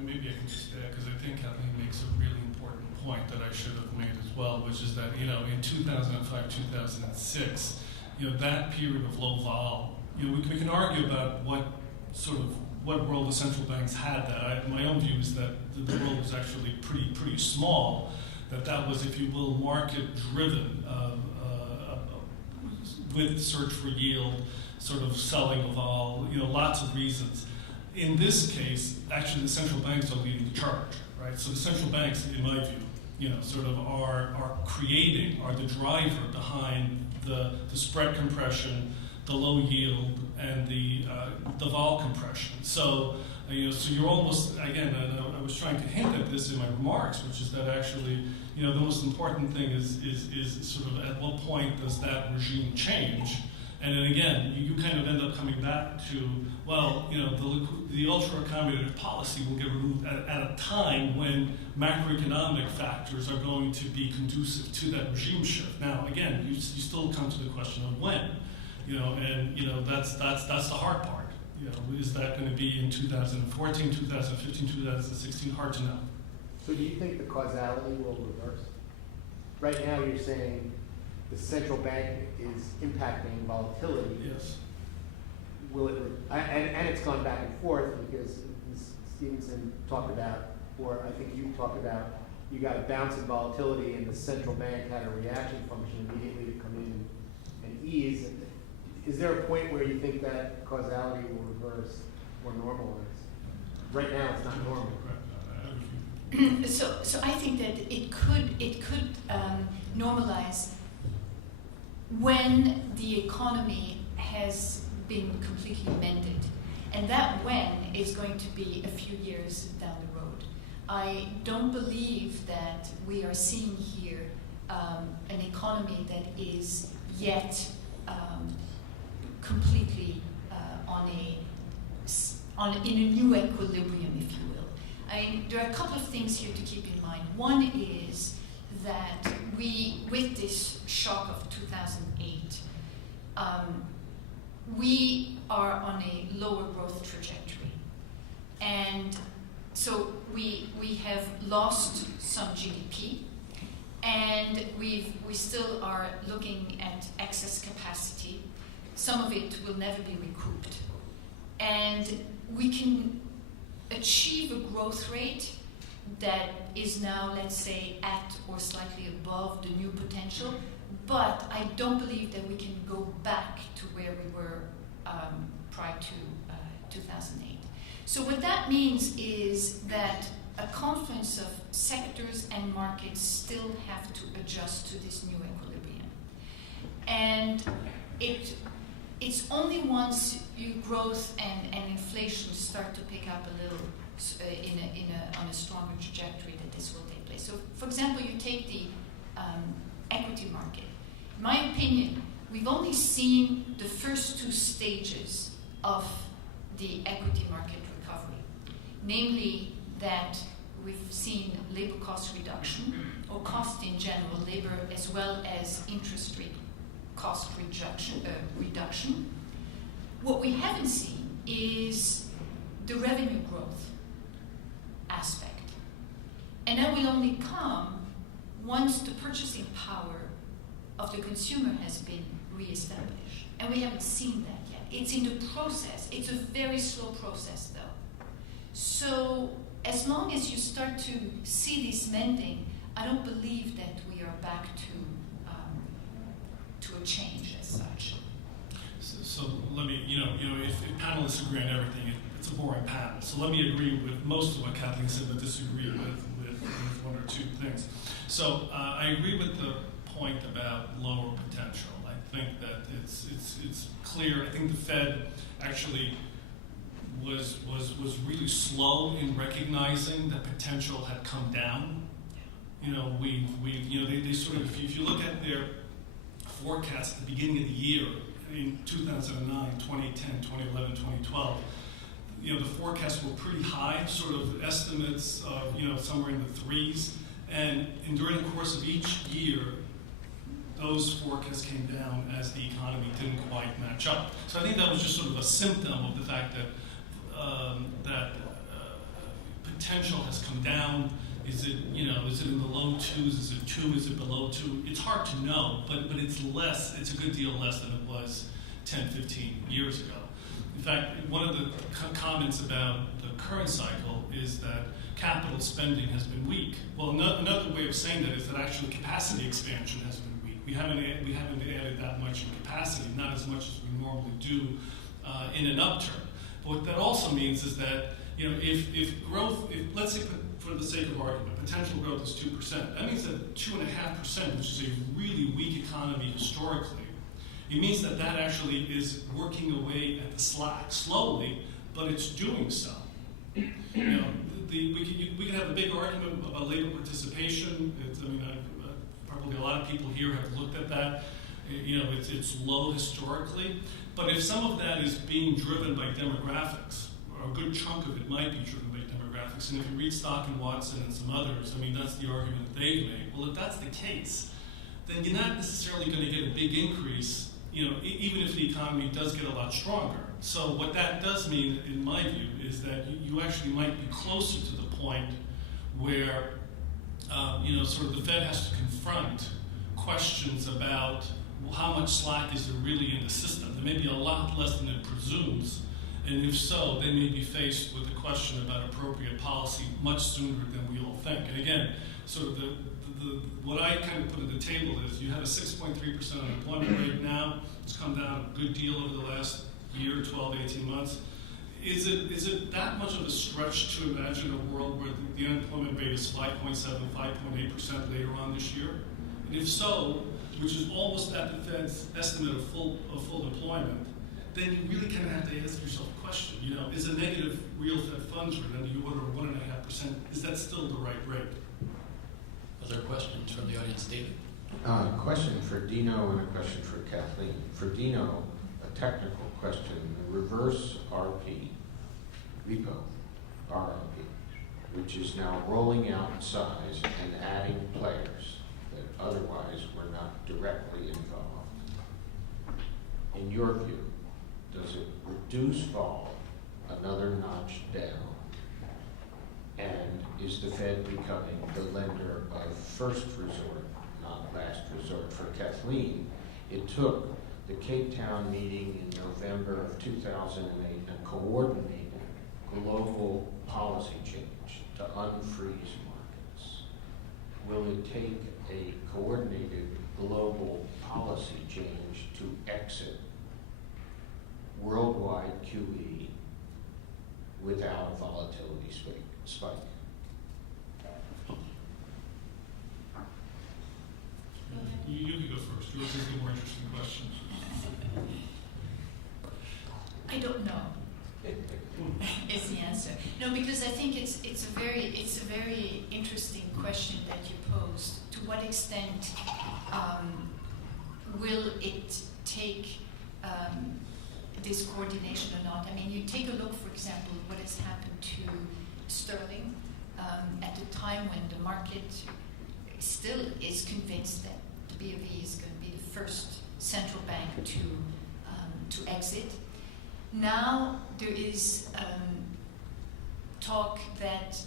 Maybe I can just add, because I think Kathleen makes a really important point that I should have made as well, which is that, in 2005, 2006, that period of low vol, we can argue about what role the central banks had that. My own view is that the role was actually pretty small, that was, if you will, market-driven, with search for yield, sort of selling of all, lots of reasons. In this case, actually the central banks are leading the charge, right? So the central banks, in my view, sort of are the driver behind the spread compression, the low yield, and the vol compression. So, so you're almost, again, I was trying to hint at this in my remarks, which is that actually, the most important thing is sort of at what point does that regime change? And then again, you kind of end up coming back to, well, you know, the ultra-accommodative policy will get removed at a time when macroeconomic factors are going to be conducive to that regime shift. Now, again, you still come to the question of when, you know, and you know that's the hard part. You know, is that going to be in 2014, 2015, 2016? Hard to know. So do you think the causality will reverse? Right now, you're saying the central bank is impacting volatility. Yes. Will it? And it's gone back and forth because Ms. Stevenson talked about, or I think you talked about, you got a bounce in volatility, and the central bank had a reaction function immediately to come in and ease. Is there a point where you think that causality will reverse or normalize? Right now, it's not normal. So I think that it could normalize when the economy has been completely mended, and that when is going to be a few years down the road. I don't believe that we are seeing here an economy that is yet completely in a new equilibrium, if you will. I mean, there are a couple of things here to keep in mind. One is that with this shock of 2008, we are on a lower growth trajectory. And so we have lost some GDP, and we still are looking at excess capacity. Some of it will never be recouped. And we can achieve a growth rate that is now, let's say, at or slightly above the new potential, but I don't believe that we can go back to where we were prior to 2008. So what that means is that a confluence of sectors and markets still have to adjust to this new equilibrium. And it's only once growth and inflation start to pick up a little on a stronger trajectory that this will take place. So, for example, you take the equity market. In my opinion, we've only seen the first two stages of the equity market recovery, namely that we've seen labor cost reduction, or cost in general, labor as well as interest rate cost reduction. What we haven't seen is the revenue growth aspect. And that will only come once the purchasing power of the consumer has been reestablished. And we haven't seen that yet. It's in the process. It's a very slow process, though. So as long as you start to see this mending, I don't believe that we are back to a change as such. So let me, if panelists agree on everything, it's a boring panel. So let me agree with most of what Kathleen said, but disagree with one or two things. So I agree with the point about lower potential. I think that it's clear. I think the Fed actually was really slow in recognizing that potential had come down. They sort of, if you look at their forecast at the beginning of the year, in 2009, 2010, 2011, 2012, the forecasts were pretty high, sort of estimates of, somewhere in the threes. And during the course of each year, those forecasts came down as the economy didn't quite match up. So I think that was just sort of a symptom of the fact that potential has come down. Is it in the low twos? Is it 2? Is it below 2? It's hard to know, but it's less. It's a good deal less than it was 10, 15 years ago. In fact, one of the comments about the current cycle is that capital spending has been weak. Well, another way of saying that is that actually capacity expansion has been weak. We haven't added that much in capacity, not as much as we normally do in an upturn. But what that also means is that if let's say, for the sake of argument, potential growth is 2%. That means that 2.5%, which is a really weak economy historically, it means that actually is working away at the slack slowly, but it's doing so. We can have a big argument about labor participation. Probably a lot of people here have looked at that. It's low historically. But if some of that is being driven by demographics, or a good chunk of it might be driven by demographics, and if you read Stock and Watson and some others, I mean, that's the argument that they've made. Well, if that's the case, then you're not necessarily going to get a big increase, even if the economy does get a lot stronger. So what that does mean, in my view, is that you actually might be closer to the point where, sort of the Fed has to confront questions about how much slack is there really in the system. There may be a lot less than it presumes, and if so, they may be faced with a question about appropriate policy much sooner than we all think. And again, sort of what I kind of put at the table is you have a 6.3% unemployment rate now. It's come down a good deal over the last year, 12, 18 months. Is it that much of a stretch to imagine a world where the unemployment rate is 5.7, 5.8% later on this year? And if so, which is almost at the Fed's estimate of full employment, then you really kind of have to ask yourself a question. Is a negative real Fed funds rate on the order of 1.5%, is that still the right rate? Other questions from the audience? David? Question for Dino and a question for Kathleen. For Dino, a technical question. The reverse repo, RRP, which is now rolling out in size and adding players that otherwise were not directly involved. In your view, does it reduce vol another notch down? And is the Fed becoming the lender of first resort, not last resort? For Kathleen, it took the Cape Town meeting in November of 2008 a coordinated global policy change to unfreeze markets. Will it take a coordinated global policy change to exit worldwide QE without a volatility spike? You can go first. Yours is the more interesting question. I don't know. Is the answer. No, because I think it's a very interesting question that you posed. To what extent will it take this coordination or not? I mean, you take a look, for example, what has happened to sterling at the time when the market still is convinced that the BOE is going to be the first central bank to exit. Now there is talk that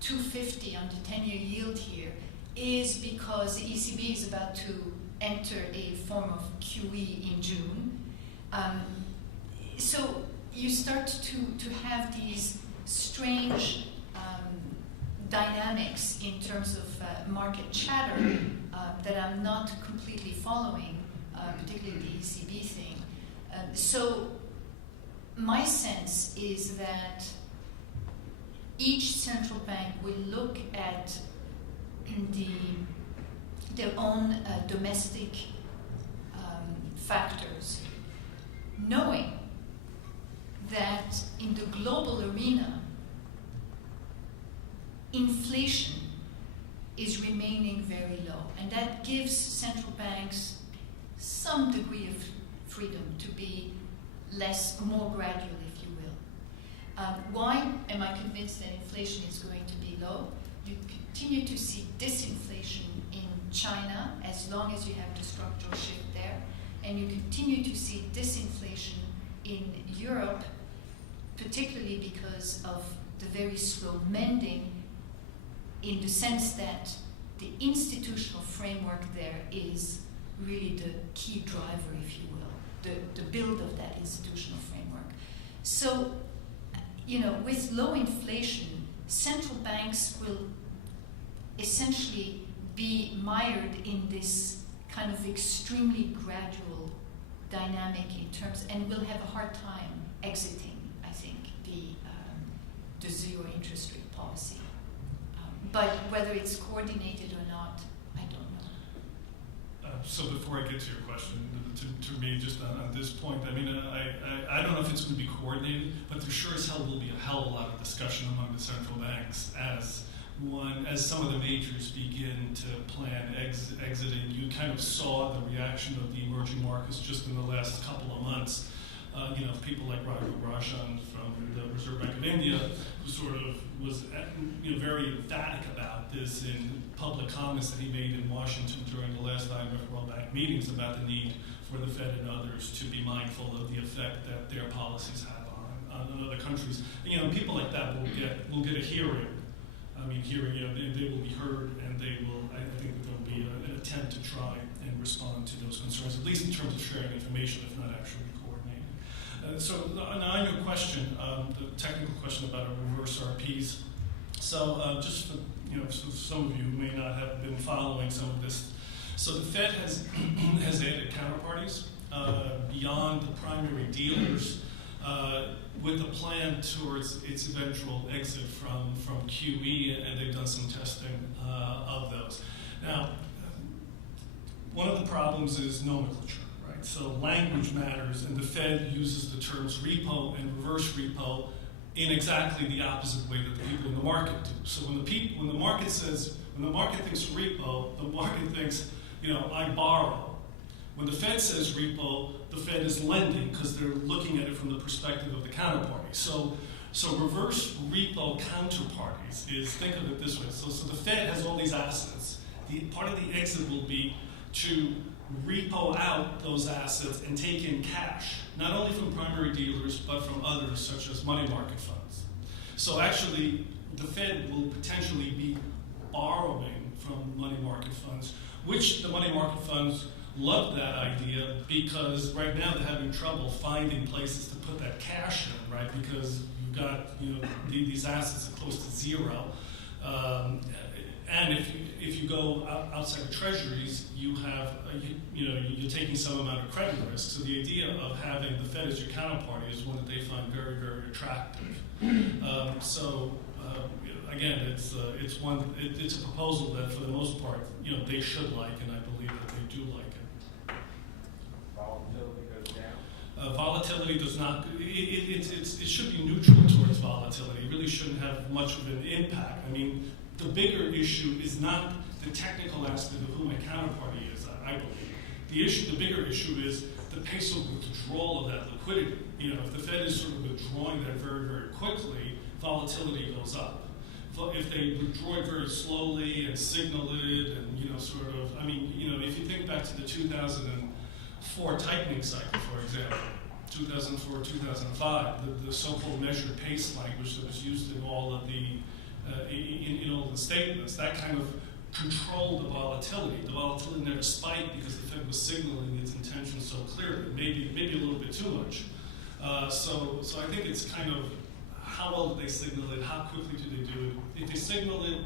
250 on the 10-year yield here is because the ECB is about to enter a form of QE in June. So you start to have these strange dynamics in terms of market chatter that I'm not completely following, particularly the ECB thing. So my sense is that each central bank will look at their own domestic factors, knowing that in the global arena, inflation is remaining very low, and that gives central banks some degree of freedom to be more gradual, if you will. Why am I convinced that inflation is going to be low? You continue to see disinflation in China as long as you have the structural shift there, and you continue to see disinflation in Europe, particularly because of the very slow mending, in the sense that the institutional framework there is really the key driver, if you will. The build of that institutional framework. So, with low inflation, central banks will essentially be mired in this kind of extremely gradual dynamic in terms, and will have a hard time exiting, I think, the zero interest rate policy. But whether it's coordinated or not, I don't know. So before I get to your question, to me, just on this point, I mean, I don't know if it's going to be coordinated, but there sure as hell will be a hell of a lot of discussion among the central banks as as some of the majors begin to plan exiting, you kind of saw the reaction of the emerging markets just in the last couple of months. People like Raghu Rajan from the Reserve Bank of India, who sort of was very emphatic about this in public comments that he made in Washington during the last IMF World Bank meetings about the need for the Fed and others to be mindful of the effect that their policies have on other countries. People like that will get a hearing. They will be heard, and they will. I think there will be an attempt to try and respond to those concerns, at least in terms of sharing information, if not actually coordinating. So on your question, the technical question about reverse RPs. So just for some of you who may not have been following some of this, so the Fed has added counterparties beyond the primary dealers. With a plan towards its eventual exit from QE, and they've done some testing of those. Now, one of the problems is nomenclature, right? So language matters, and the Fed uses the terms repo and reverse repo in exactly the opposite way that the people in the market do. So when the market thinks repo, the market thinks, I borrow. When the Fed says repo, the Fed is lending because they're looking at it from the perspective of the counterparty. So reverse repo counterparties is, think of it this way. So the Fed has all these assets. Part of the exit will be to repo out those assets and take in cash, not only from primary dealers, but from others, such as money market funds. So actually, the Fed will potentially be borrowing from money market funds, which the money market funds love that idea because right now they're having trouble finding places to put that cash in, right? Because you've got these assets are close to zero, and if you go outside of treasuries, you have you're taking some amount of credit risk. So the idea of having the Fed as your counterparty is one that they find very, very attractive. Again, it's a proposal that for the most part they should like, and I believe that they do like it. Volatility goes down. Volatility does not. It should be neutral towards volatility. It really shouldn't have much of an impact. I mean, the bigger issue is not the technical aspect of who my counterparty is. I believe the bigger issue is the pace of withdrawal of that liquidity. If the Fed is sort of withdrawing that very, very quickly, volatility goes up. If they withdraw it very slowly and signal it, and if you think back to the 2004 tightening cycle, for example, 2004, 2005, the so-called measured pace language that was used in all of the all the statements, that kind of controlled the volatility. The volatility never spiked because the Fed was signaling its intention so clearly, maybe a little bit too much. So I think it's kind of how well do they signal it, how quickly do they do it. If they signal it,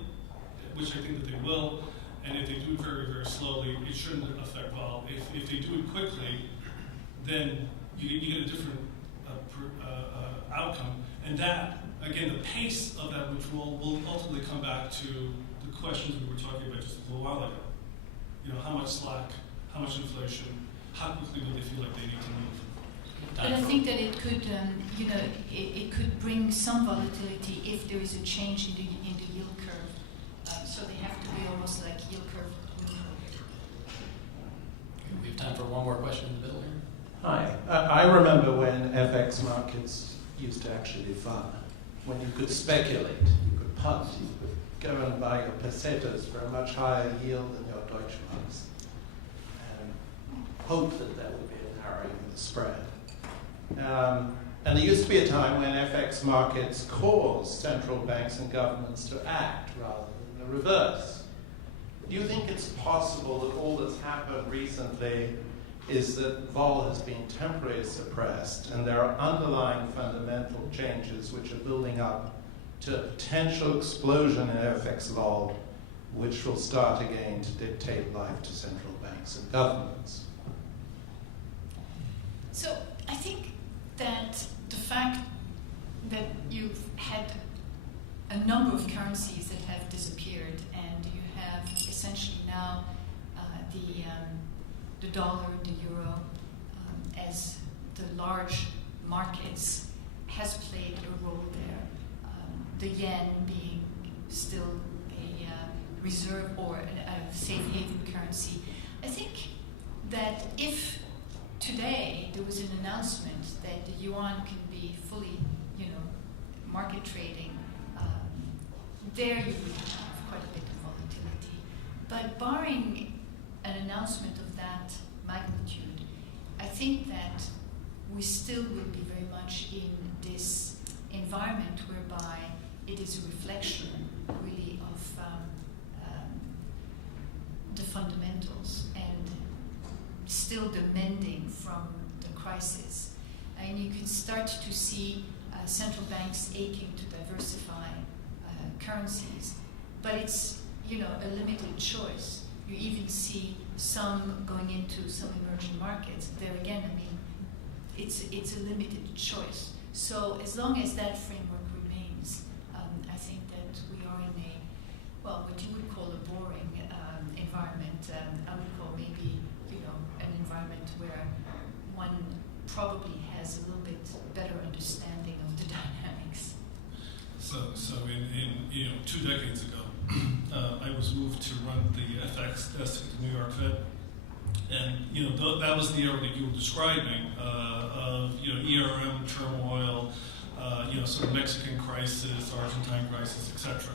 which I think that they will, and if they do it very, very slowly, it shouldn't affect vol. If they do it quickly, then you get a different outcome. And that, again, the pace of that withdrawal will ultimately come back to the questions we were talking about just a little while ago. How much slack, how much inflation, how quickly do they feel like they need to move? But I think that it could, it could bring some volatility if there is a change in the yield curve. So they have to be almost like yield curve neutral. We have time for one more question in the middle here. Hi. I remember when FX markets used to actually be fun. When you could speculate, you could punt, you could go and buy your pesetas for a much higher yield than your Deutschmarks and hope that there would be a narrowing of the spread. And there used to be a time when FX markets caused central banks and governments to act rather than the reverse. Do you think it's possible that all that's happened recently is that vol has been temporarily suppressed and there are underlying fundamental changes which are building up to a potential explosion in FX vol, which will start again to dictate life to central banks and governments? So I think that the fact that you've had a number of currencies that have disappeared, and you have essentially now the dollar and the euro as the large markets has played a role there. The yen being still reserve or a safe haven currency. I think that if today there was an announcement that the yuan can be fully, market trading, there you would have quite a bit of volatility. But barring an announcement of that magnitude, I think that we still will be very much in this environment whereby it is a reflection really of the fundamentals and still the mending from the crisis. And you can start to see central banks aching to diversify currencies, but it's a limited choice. You even see some going into some emerging markets. There again, it's a limited choice. So as long as that framework remains, I think that we are in what you would call a boring environment. I would call maybe an environment where one probably has a little bit better understanding of the dynamics. So in 2 decades ago, I was moved to run the FX desk at the New York Fed, and that was the era that you were describing of ERM turmoil, sort of Mexican crisis, Argentine crisis, etc.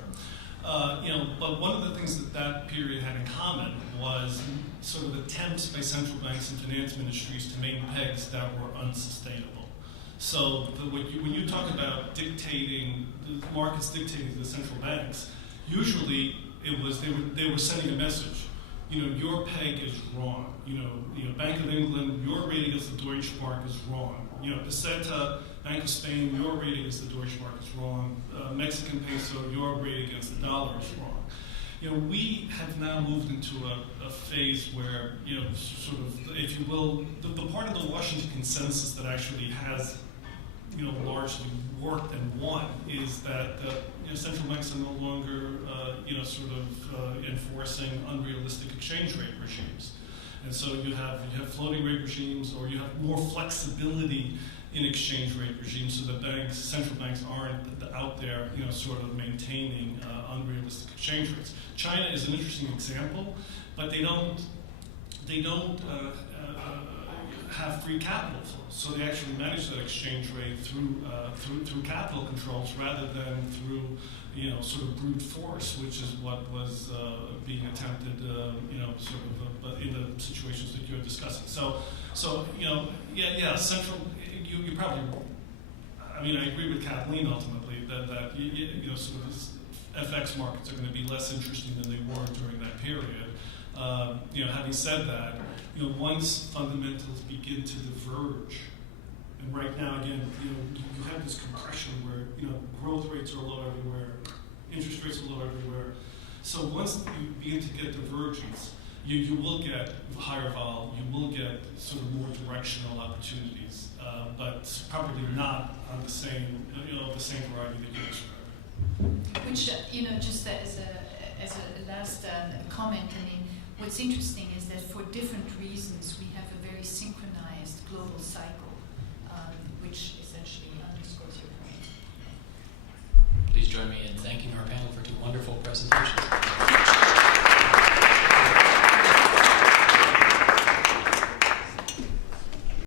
But one of the things that period had in common was sort of attempts by central banks and finance ministries to make pegs that were unsustainable. So when you talk about dictating, the markets dictating to the central banks, usually it was they were sending a message. Your peg is wrong. Bank of England, your rating against the Deutsche Mark is wrong. Peseta, Bank of Spain, your rating against the Deutsche Mark is wrong. Mexican peso, your rating against the dollar is wrong. We have now moved into a phase where, sort of, if you will, the part of the Washington consensus that actually has, largely worked and won is that central banks are no longer, sort of enforcing unrealistic exchange rate regimes. And so you have floating rate regimes, or you have more flexibility in exchange rate regimes, so that central banks aren't out there, sort of maintaining unrealistic exchange rates. China is an interesting example, but they don't have free capital flows, so they actually manage that exchange rate through capital controls rather than through sort of brute force, which is what was being attempted, sort of in the situations that you're discussing. So central. You probably. I agree with Kathleen ultimately that sort of FX markets are going to be less interesting than they were during that period. Having said that, once fundamentals begin to diverge, and right now again, you have this compression where growth rates are low everywhere, interest rates are low everywhere. So once you begin to get divergence, you will get higher vol, you will get sort of more directional opportunities, but probably not on the same variety that you described. Which just as a last comment, what's interesting is that for different reasons we have a very synchronized global cycle, which essentially underscores your point. Please join me in thanking our panel for 2 wonderful presentations.